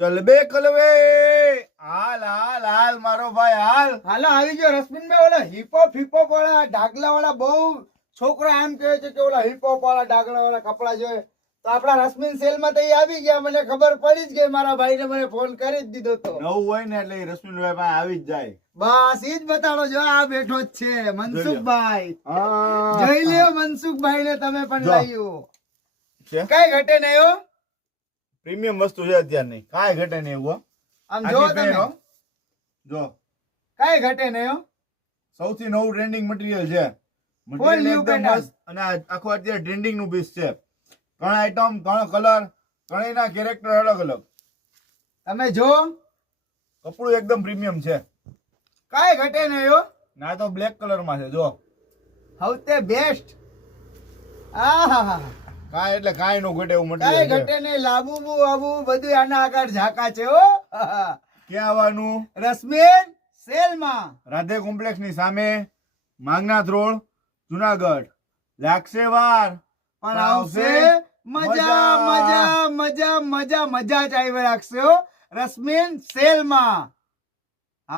ચલ બે કલવે હાલ હાલ હાલ મારો ભાઈ હાલ. હાલો આવી ગયો રશ્મિનભાઈ. ઓલા હિપોપ વાળા ડાગલા વાળા બહુ છોકરા એમ કહે છે કે ઓલા હિપોપ વાળા ડાગલા વાળા કપડા જોઈએ, તો આપણા રશ્મિન સેલ માં તો ઈ આવી ગયા. મને ખબર પડી જ ગઈ, મારા ભાઈ ને મને ફોન કરી જ દીધો તો. નવું હોય ને એટલે રશ્મિનભાઈ પાસે આવી જ જાય. બસ ઈ જ બતાડો. જો આ બેઠો જ છે મનસુખભાઈ. હા. જોઈ લ્યો મનસુખભાઈ ને તમે પણ જો. લાવ્યો. છે? કઈ ઘટે નહીં હો. પ્રીમિયમ વસ્તુ છે અત્યારની, કાંઈ ઘટે નહીં એવું હો. આમ જો આખી તમે, પહેરો. જો કઈ ઘટે નહીં હો. સૌથી નવું ટ્રેન્ડિંગ મટીરિયલ છે. Full મટીરિયલ new એકદમ pattern. મસ્ત અને આ આખું અત્યારે ટ્રેન્ડિંગ નું પીસ છે. ઘણા આઈટમ, ઘણા કલર, ઘણા કેરેક્ટર અલગ અલગ. તમે જો કપડું એકદમ પ્રીમિયમ છે. કઈ ઘટે નહીં હો. ના તો બ્લેક કલર માં છે. જો સૌથી બેસ્ટ. આહાહા. કાંઈ એટલે કાંઈ નો ઘટે એવું કઈ મટીરિયલ છે. ઘટે નહીં. લાબુ આબુ બધું આના આગળ ઝાકા છે હો. ક્યાં આવવાનું? રશ્મિન સેલમાં. રાધે કોમ્પ્લેક્સ ની સામે, માંગનાથ રોડ, જુનાગઢ. લાગશે વાર પણ આવશે મજા મજા મજા મજા મજા જ આવી રાખશે હો રશ્મિન સેલમાં.